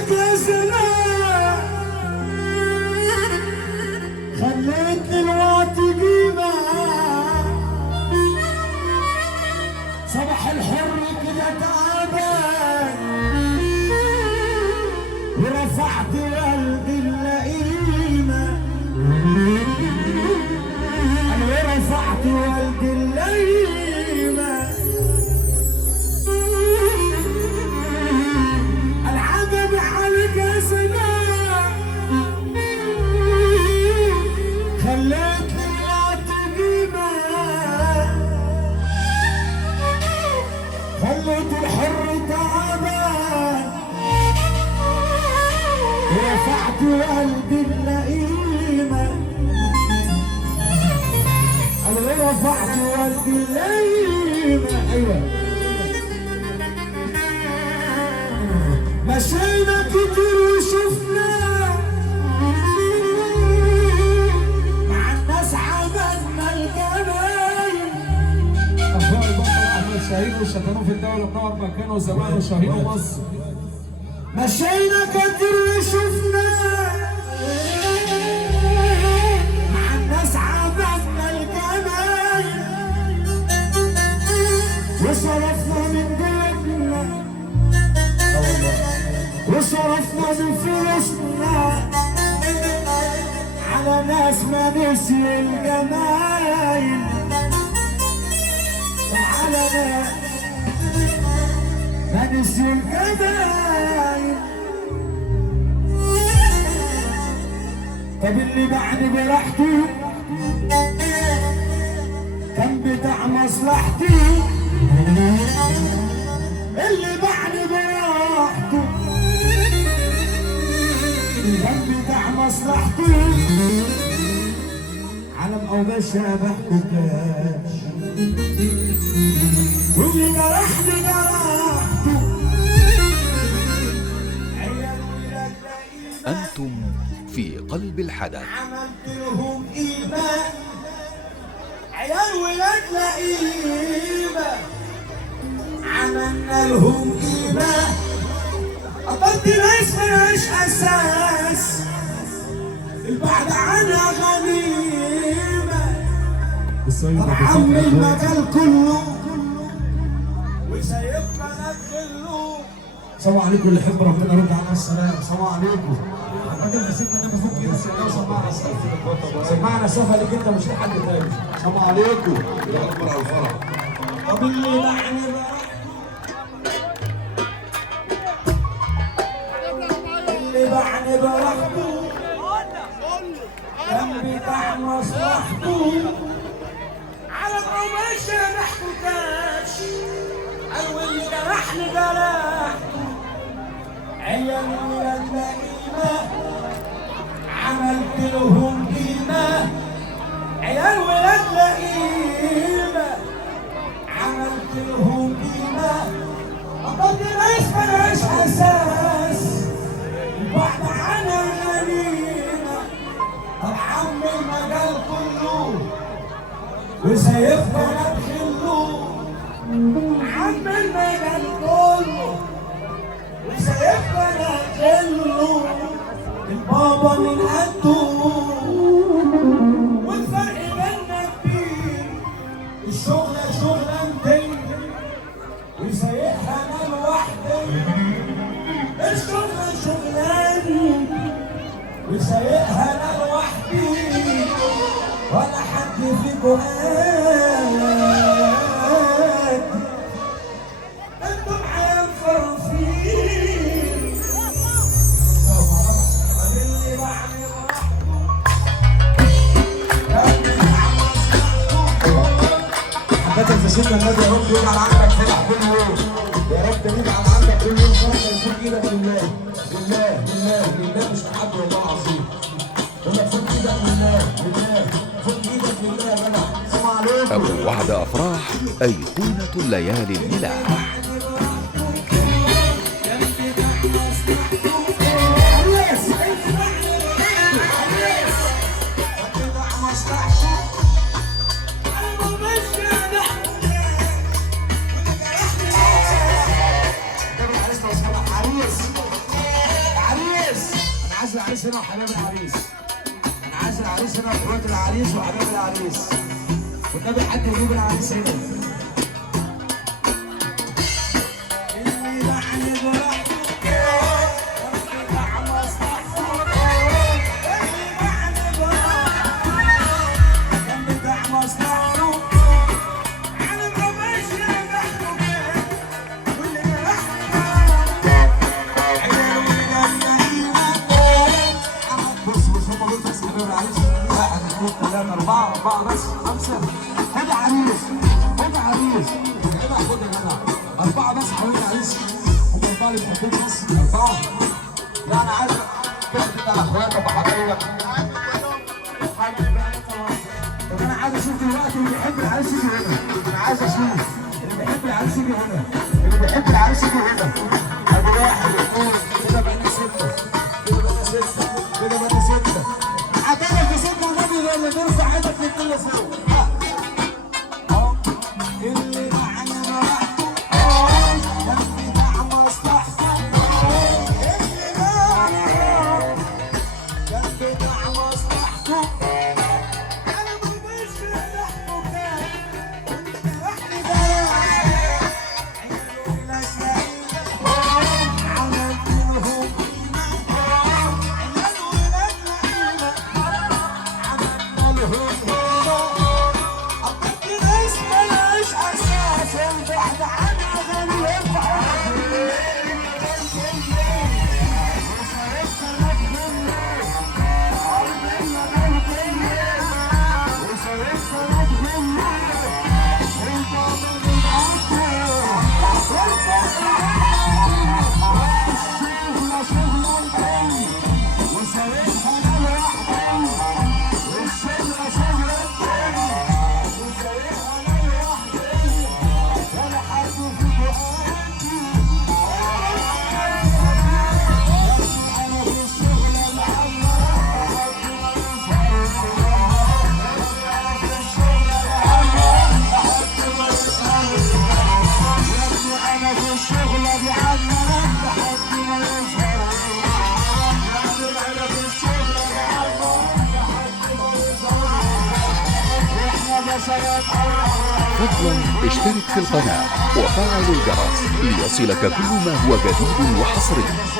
عليك يا سلام، خليتني الوقت قيمة، صباح الحر كده تعبان، ورفعت قلبي اللئيمة، أنا ورفعت قلبي اللئيمة، العجب عليك يا سلام، خليتني الوقت قيمة، خليت الحر تعبان، ورفعت قلبي اللئيمة، أنا رفعت قلبي اللئيمة. أيوة مشينا كتير وشفنا مع الناس عملنا الجمايل. أخبار البطل أحمد شاهين وشتنوه في الدولة منور مكانه زمان وشاهين مصر. مشينا كتير وشفنا مع الناس عملنا الجمايل، وصرفنا من بيتنا وصرفنا من فلوسنا على ناس ما نسي الجمايل، على ناس ما نسي الجمايل. طب اللي باعني براحته كان بتاع مصلحتي، اللي باعني براحته كان بتاع مصلحتي، علم او باشا بحكوا كاش، واللي جرحني جرحته. أنتم في قلب الحدث. عملت لهم إيمان عيال ولاد لئيمة، عملنا لهم إيمان، قبلت ناس ملهاش أساس، البعد عنها غنيمة. عم المجال كله وسايبنا ندخله. السلام عليكم، اللي يحب ربنا يرد على السلام. السلام عليكم. الراجل ده سيبنا نام فوق كده، سمعنا سقف، سمعنا سقف ليك انت مش لحد تاني. السلام عليكم. يا اكبر على الفرح. طب اللي باعني اللي باعني براحته كان بتاع مصلحته، على القماش ما حكوكاش، قالوا اللي جرحني جرحته. عيال ولاد لئيمة عملت لهم قيمة، عيال ولاد لئيمة عملت لهم قيمة، قبلت ناس ملهاش أساس، البعد عنها غنيمة. طب عم المجال كله وسايبنا ندخله، عم المجال كله وسايبنا ندخله، البابا من قده والفرق بينا كبير، الشغلة شغلانتي وسايقها انا لوحدي، الشغلة شغلانتي وسايقها انا لوحدي، ولا حد فيكم قاد، انتم عيال فرافير. اللي بعمل حبيت تسيبنا النادي، يا رب يجعل عندك فرح كل يوم، يا رب يجعل عندك كل يوم فرحه، يكون ايدك لله لله لله لله، مش لحد والله العظيم. يقول لك فك ايدك لله لله، فك ايدك لله يا جدع. السلام عليكم. أبو وعد أفراح، أيقونة الليالي الملاح. العريس هنا وحبايب العريس. انا عايز العريس هنا واخوات العريس وحبايب العريس. والنبي حد يجيب العريس هنا. واحد اثنين ثلاثة أربعة بس خمسة. خد عريس خد عريس هنا خد هنا 4 بس حوالي عريس. هم 4 اللي بتحطوه بس 4. لا أنا عايز تحكي على إخواتك وحبايبك. طب أنا عايز أشوف دلوقتي اللي بيحب العريس يجي هنا. أنا عايز أشوف اللي بيحب العريس يجي هنا. اللي بيحب العريس يجي هنا. أدي 1 2 كده بقينا 6 كده بقينا 6 كده بقينا 6. عتبك في سيدنا النبي ولا ترفع ايدك للكل فوق. اللي معنا براحته كان بتاع مصلحته. اللي معنا كان بتاع مصلحته. انا مش ريحته كان احلى بقى عينه لك عملت لهم فضلا اشترك في القناة وفعل الجرس ليصلك كل ما هو جديد وحصري.